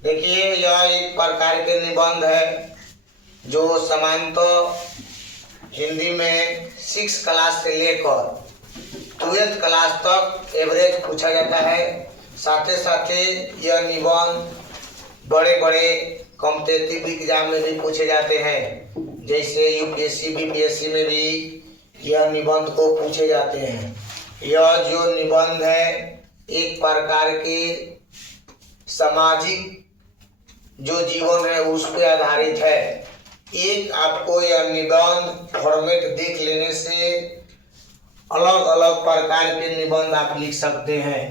देखिए, यह एक प्रकार के निबंध है जो सामान्यतः हिंदी में 6 क्लास से लेकर 12th क्लास तक एवरेज पूछा जाता है। साथ ही यह निबंध बड़े बड़े कॉम्पिटिटिव एग्जाम में भी पूछे जाते हैं, जैसे यूपीएससी बीपीएससी में भी यह निबंध को पूछे जाते हैं। यह जो निबंध है एक प्रकार के सामाजिक जो जीवन है उस पर आधारित है। एक आपको यह निबंध फॉर्मेट देख लेने से अलग अलग प्रकार के निबंध आप लिख सकते हैं,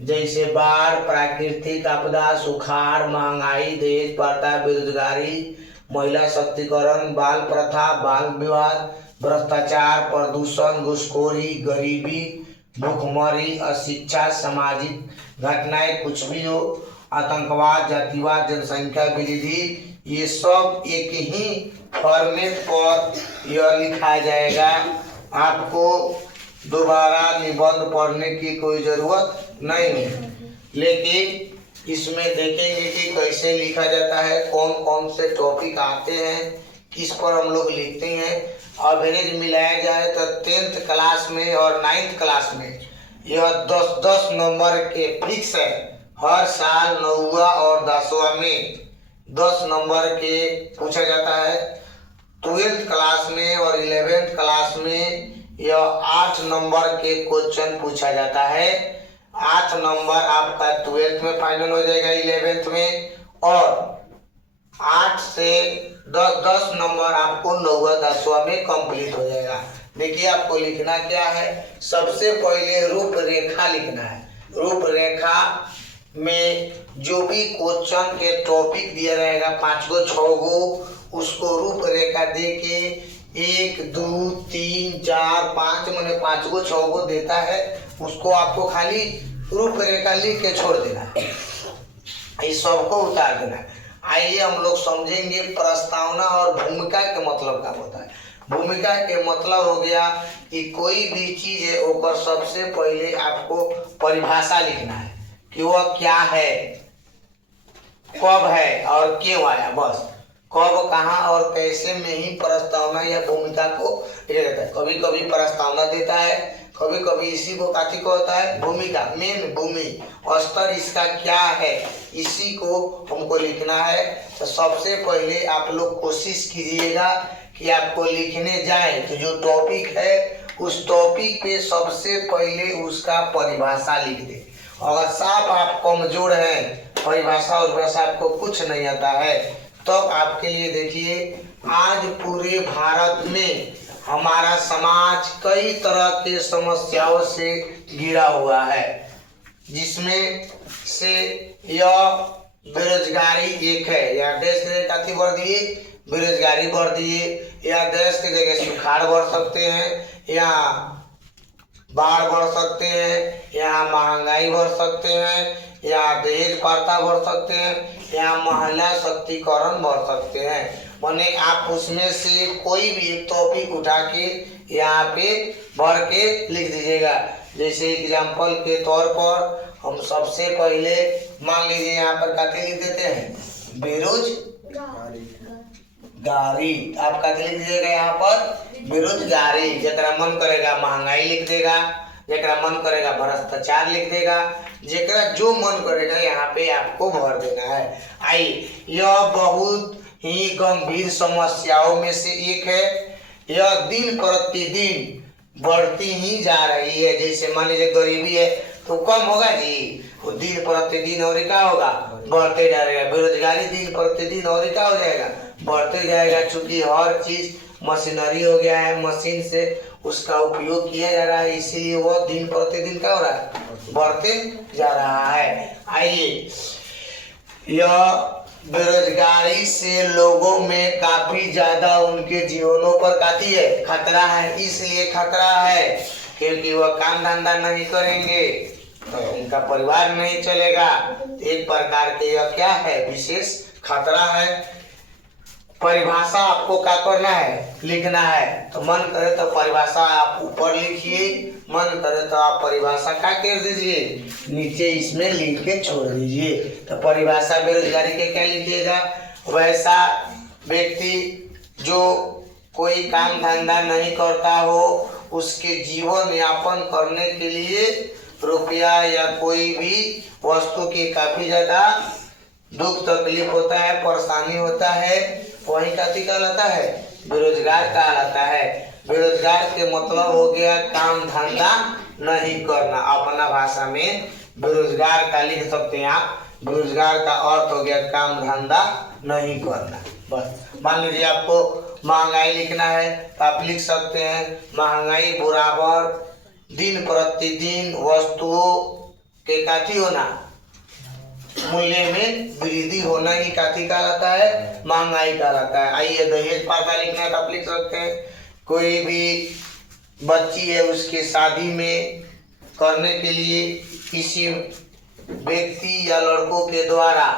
जैसे बाढ़, प्राकृतिक आपदा, सुखाड़, महंगाई, दहेज प्रथा, बेरोजगारी, महिला शक्तिकरण, बाल प्रथा, बाल विवाद, भ्रष्टाचार, प्रदूषण, घूसखोरी, गरीबी, भूखमरी, अशिक्षा, सामाजिक घटनाएं कुछ भी हो, आतंकवाद, जातिवाद, जनसंख्या वृद्धि, ये सब एक ही फॉर्मेट पर यह लिखा जाएगा। आपको दोबारा निबंध पढ़ने की कोई ज़रूरत नहीं है। लेकिन इसमें देखेंगे कि कैसे लिखा जाता है, कौन कौन से टॉपिक आते हैं, किस पर हम लोग लिखते हैं। एवरेज मिलाया जाए तो 10th क्लास में और 9th क्लास में यह 10-10 नंबर के फिक्स है। हर साल 9वां और 10वां में 10 नंबर के पूछा जाता है। 12th क्लास में और 11th क्लास में यह 8 नंबर के क्वेश्चन पूछा जाता है। 8 नंबर आपका 12th में फाइनल हो जाएगा, 11th में, और 8 से 10 नंबर आपको 9वां 10वां में कंप्लीट हो जाएगा। देखिए, आपको लिखना क्या है। सबसे पहले रूपरेखा लिखना है। रूपरेखा में जो भी क्वेश्चन के टॉपिक दिया रहेगा 5 गो 6 गो, उसको रूपरेखा दे के 1 2 3 4 5 मैंने 5 गो 6 गो देता है, उसको आपको खाली रूपरेखा लिख के छोड़ देना है, इस सबको उतार देना है। आइए हम लोग समझेंगे प्रस्तावना और भूमिका के मतलब क्या होता है। भूमिका के मतलब हो गया कि कोई भी चीज है ओकर सबसे पहले आपको परिभाषा लिखना है कि वह क्या है, कब है और क्यों आया। बस कब, कहाँ और कैसे में ही प्रस्तावना या भूमिका को लिखा जाता है। कभी कभी प्रस्तावना देता है, कभी कभी इसी को काठी को होता है भूमिका, मेन भूमि स्तर इसका क्या है, इसी को हमको लिखना है। तो सबसे पहले आप लोग कोशिश कीजिएगा कि आपको लिखने जाए तो जो टॉपिक है उस टॉपिक पे सबसे पहले उसका परिभाषा लिख दे। अगर साफ आप कमजोर हैं, परिभाषा और भाषा आपको कुछ नहीं आता है, तो आपके लिए देखिए, आज पूरे भारत में हमारा समाज कई तरह के समस्याओं से घिरा हुआ है, जिसमें से यह बेरोजगारी एक है। या देश के काफी बढ़ दिए, बेरोजगारी बढ़ दिए, या देश के जगह सुखाड़ बढ़ सकते हैं, या बाढ़ बढ़ सकते हैं, या महंगाई बढ़ सकते हैं, या दहेज प्रथा बढ़ सकते हैं, या महिला शक्तिकरण बढ़ सकते हैं। माने आप उसमें से कोई भी एक टॉपिक उठा के यहाँ पे भर के लिख दीजिएगा। जैसे एग्जाम्पल के तौर पर हम सबसे पहले मान लीजिए यहाँ पर काफी लिख देते हैं बेरोजगारी। आप काफी लिख दीजिएगा यहाँ पर बेरोजगारी। जरा मन करेगा महंगाई लिख देगा, जरा मन करेगा भ्रष्टाचार लिख देगा, जरा जो मन करेगा यहाँ पे आपको भर देना है। आइए, यह बहुत ही गंभीर समस्याओं में से एक है। यह दिन प्रतिदिन बढ़ती ही जा रही है। जैसे मान लीजिए गरीबी है तो कम होगा जी, वो दिन प्रतिदिन और क्या होगा, बढ़ते जा रहेगा। बेरोजगारी दिन प्रतिदिन और क्या हो जाएगा, बढ़ते जाएगा। चूंकि हर चीज मशीनरी हो गया है, मशीन से उसका उपयोग किया जा रहा है, इसीलिए वह दिन प्रतिदिन क्या हो रहा है, बढ़ते जा रहा है। आइए, यह बेरोजगारी से लोगों में काफी ज्यादा उनके जीवनों पर काफी है खतरा है। इसलिए खतरा है क्योंकि वह काम धंधा नहीं करेंगे तो उनका परिवार नहीं चलेगा। एक प्रकार के यह क्या है, विशेष खतरा है। परिभाषा आपको क्या करना है, लिखना है। तो मन करे तो परिभाषा आप ऊपर लिखिए, मन करे तो आप परिभाषा क्या कर दीजिए, नीचे इसमें लिख के छोड़ दीजिए। तो परिभाषा बेरोजगारी के क्या लिखिएगा, वैसा व्यक्ति जो कोई काम धंधा नहीं करता हो, उसके जीवन यापन करने के लिए रुपया या कोई भी वस्तु की काफी ज्यादा दुख तकलीफ होता है, परेशानी होता है, वही काफी कहलाता है, बेरोजगार कहलाता है। बेरोजगार के मतलब हो गया काम धंधा नहीं करना। अपना भाषा में बेरोजगार का लिख सकते हैं आप, बेरोजगार का अर्थ हो गया काम धंधा नहीं करना। बस मान लीजिए आपको महंगाई लिखना है तो आप लिख सकते हैं महंगाई बराबर दिन प्रतिदिन वस्तुओं के काफी होना, मूल्य में वृद्धि होना ही काफी कहलाता है, महंगाई कहलाता है। आइए दहेज प्रथा लिखना है तो आप लिख सकते हैं कोई भी बच्ची है उसके शादी में करने के लिए किसी व्यक्ति या लड़कों के द्वारा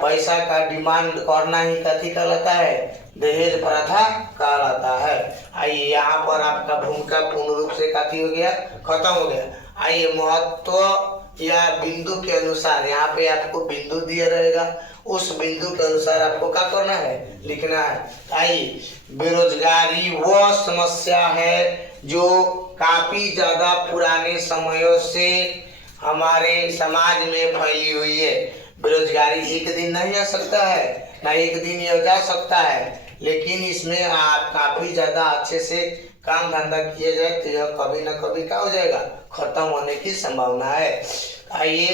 पैसा का डिमांड करना ही कथी कहलाता है, दहेज प्रथा कहलाता है। आइए यहाँ पर आपका भूमिका पूर्ण रूप से कथी हो गया, खत्म हो गया। आइए महत्व या बिंदु के अनुसार, यहाँ पे आपको बिंदु दिया रहेगा, उस बिंदु के अनुसार आपको क्या करना है, लिखना है। आइए बेरोजगारी वह समस्या है जो काफी ज्यादा पुराने समयों से हमारे समाज में फैली हुई है। बेरोजगारी एक दिन नहीं आ सकता है, ना एक दिन ये जा सकता है, लेकिन इसमें आप काफी ज्यादा अच्छे से काम धंधा किया जाए तो यह कभी न कभी क्या हो जाएगा, खत्म होने की संभावना है। आइए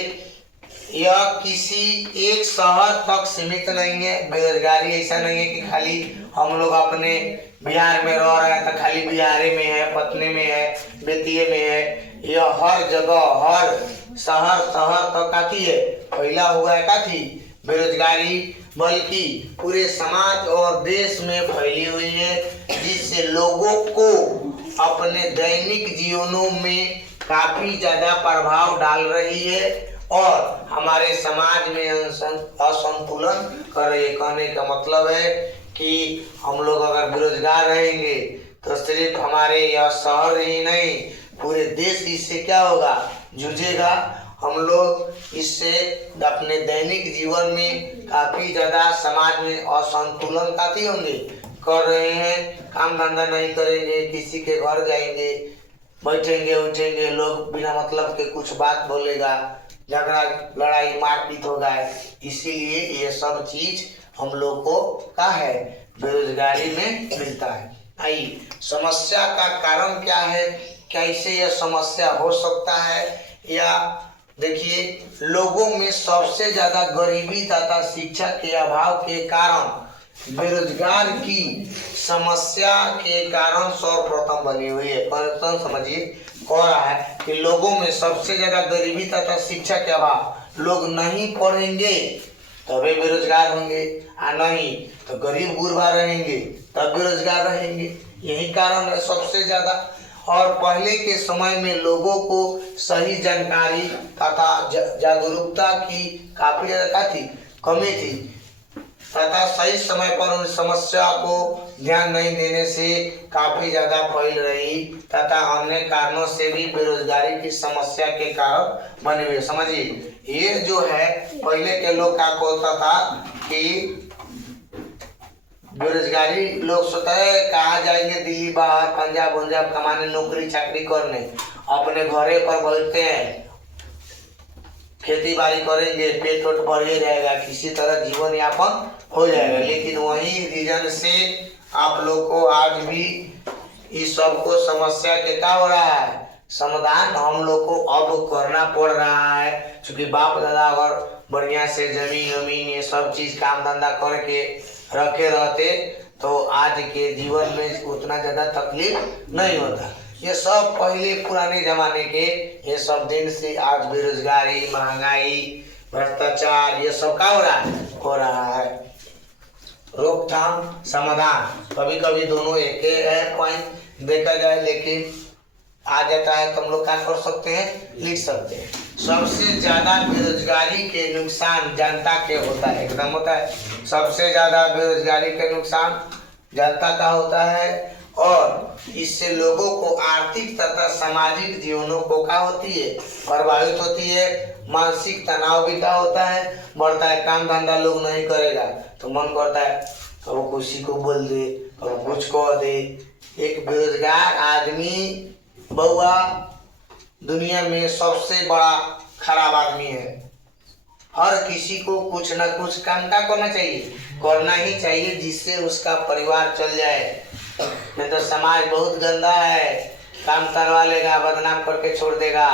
यह किसी एक शहर तक सीमित नहीं है। बेरोजगारी ऐसा नहीं है कि खाली हम लोग अपने बिहार में रह रहे हैं तो खाली बिहार में है, पटने में है, बेतिया में है। यह हर जगह हर शहर तक काफी है, फैला हुआ है काफी बेरोजगारी, बल्कि पूरे समाज और देश में फैली हुई है, जिससे लोगों को अपने दैनिक जीवनों में काफी ज्यादा प्रभाव डाल रही है और हमारे समाज में असंतुलन कर रही है। कहने का मतलब है कि हम लोग अगर बेरोजगार रहेंगे तो सिर्फ हमारे यह शहर ही नहीं, पूरे देश इससे क्या होगा, जूझेगा। हम लोग इससे अपने दैनिक जीवन में काफी ज्यादा समाज में असंतुलन काफी होंगे, कर रहे हैं। काम धंधा नहीं करेंगे, किसी के घर जाएंगे, बैठेंगे उठेंगे, लोग बिना मतलब के कुछ बात बोलेगा, झगड़ा लड़ाई मारपीट होगा। इसीलिए ये सब चीज हम लोग को क्या है, बेरोजगारी में मिलता है। आइए समस्या का कारण क्या है, कैसे यह समस्या हो सकता है, या देखिए लोगों में सबसे ज्यादा गरीबी तथा शिक्षा के अभाव के कारण बेरोजगार की समस्या के कारण सर्वप्रथम बनी हुई है। प्रथम समझिए कह रहा है कि लोगों में सबसे ज्यादा गरीबी तथा शिक्षा के अभाव, लोग नहीं पढ़ेंगे तभी बेरोजगार होंगे, और नहीं तो गरीब गुरबा रहेंगे तब बेरोजगार रहेंगे। यही कारण है सबसे ज्यादा। और पहले के समय में लोगों को सही जानकारी तथा जागरूकता की काफी ज्यादा थी, कमी थी, तथा सही समय पर उन समस्या को ध्यान नहीं देने से काफी ज्यादा फैल रही तथा अन्य कारणों से भी बेरोजगारी की समस्या के कारण बने हुए। समझिए ये जो है पहले के लोग क्या कहता था कि बेरोजगारी, लोग सोचता है कहाँ जाएंगे, दिल्ली बाहर पंजाब पंजाब कमाने, नौकरी चाकरी करने, अपने घरे पर बैठते हैं, खेती बाड़ी करेंगे, पेट वेट बढ़ जाएगा, किसी तरह जीवन यापन हो जाएगा। लेकिन वही रीजन से आप लोग को आज भी इस सब को समस्या के क्या हो रहा है, समाधान हम लोग को अब करना पड़ रहा है। क्योंकि बाप दादा अगर बढ़िया से जमीन वमीन ये सब चीज काम धंधा करके रखे रहते तो आज के जीवन में उतना ज्यादा तकलीफ नहीं होता। ये सब पहले पुराने जमाने के ये सब दिन से आज बेरोजगारी, महंगाई, भ्रष्टाचार ये सब क्या हो रहा है। रोकथाम समाधान, कभी कभी दोनों एक है पॉइंट देखा जाए, लेकिन आ जाता है तो हम लोग क्या कर सकते हैं, लिख सकते हैं। सबसे ज्यादा बेरोजगारी के नुकसान जनता के होता है, एकदम होता है। सबसे ज्यादा बेरोजगारी के नुकसान जनता का होता है और इससे लोगों को आर्थिक तथा सामाजिक जीवनों को क्या होती है, प्रभावित होती है। मानसिक तनाव भी क्या होता है, बढ़ता है। काम धंधा लोग नहीं करेगा तो मन करता है अब किसी को बोल दे, अब कुछ कह दे। एक बेरोजगार आदमी बउआ दुनिया में सबसे बड़ा खराब आदमी है। हर किसी को कुछ ना कुछ काम का करना चाहिए, करना ही चाहिए, जिससे उसका परिवार चल जाए। नहीं तो समाज बहुत गंदा है, काम करवा लेगा, बदनाम करके छोड़ देगा।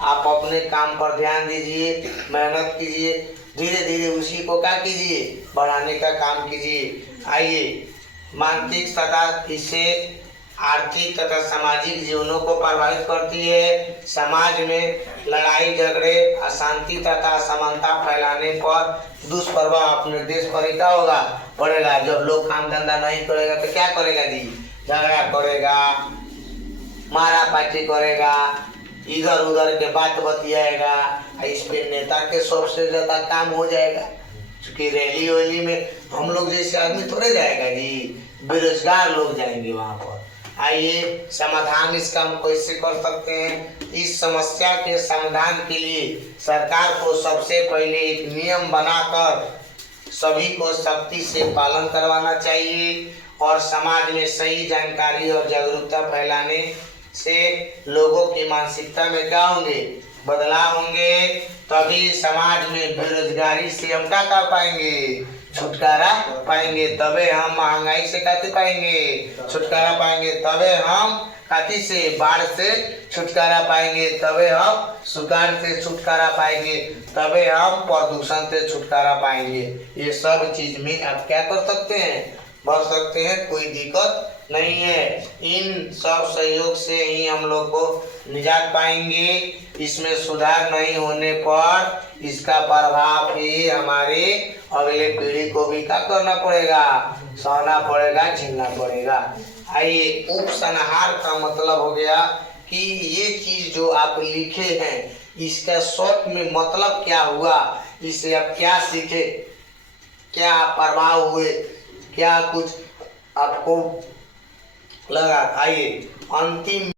आप अपने काम पर ध्यान दीजिए, मेहनत कीजिए, धीरे धीरे उसी को क्या कीजिए, बढ़ाने का काम कीजिए। आइए, मानसिक तथा इससे आर्थिक तथा सामाजिक जीवनों को प्रभावित करती है। समाज में लड़ाई झगड़े, अशांति तथा असमानता फैलाने पर दुष्प्रभाव अपने देश पर क्या होगा, पड़ेगा। जब लोग काम धंधा नहीं करेगा तो क्या करेगा जी, झगड़ा करेगा, मारा पाटी करेगा, इधर उधर के बात बतियाएगा। इस पे नेता के सबसे ज्यादा काम हो जाएगा, क्योंकि रैली वैली में हम लोग जैसे आदमी थोड़े जाएगा जी, बेरोजगार लोग जाएंगे वहां पर। आइए, समाधान इसका हम कैसे कर सकते हैं। इस समस्या के समाधान के लिए सरकार को सबसे पहले एक नियम बनाकर सभी को सख्ती से पालन करवाना चाहिए और समाज में सही जानकारी और जागरूकता फैलाने से लोगों की मानसिकता में क्या होंगे, बदलाव होंगे। तभी समाज में बेरोजगारी से हम क्या कर पाएंगे, छुटकारा पाएंगे। तबे हम महंगाई से काती पाएंगे, छुटकारा पाएंगे। तबे हम काती से, बाढ़ से छुटकारा पाएंगे। तबे हम सुखाड़ से छुटकारा पाएंगे। तबे हम प्रदूषण से छुटकारा पाएंगे। ये सब चीज में आप क्या कर सकते हैं, बढ़ सकते हैं, कोई दिक्कत नहीं है। इन सब सहयोग से ही हम लोग को निजात पाएंगे। इसमें सुधार नहीं होने पर इसका प्रभाव भी हमारे अगले पीढ़ी को भी क्या करना पड़ेगा, सहना पड़ेगा, झेलना पड़ेगा। आइए, उपसंहार का मतलब हो गया कि ये चीज जो आप लिखे हैं इसका शॉर्ट में मतलब क्या हुआ, इससे आप क्या सीखे, क्या प्रभाव हुए, क्या कुछ आपको लगा। आइए, अंतिम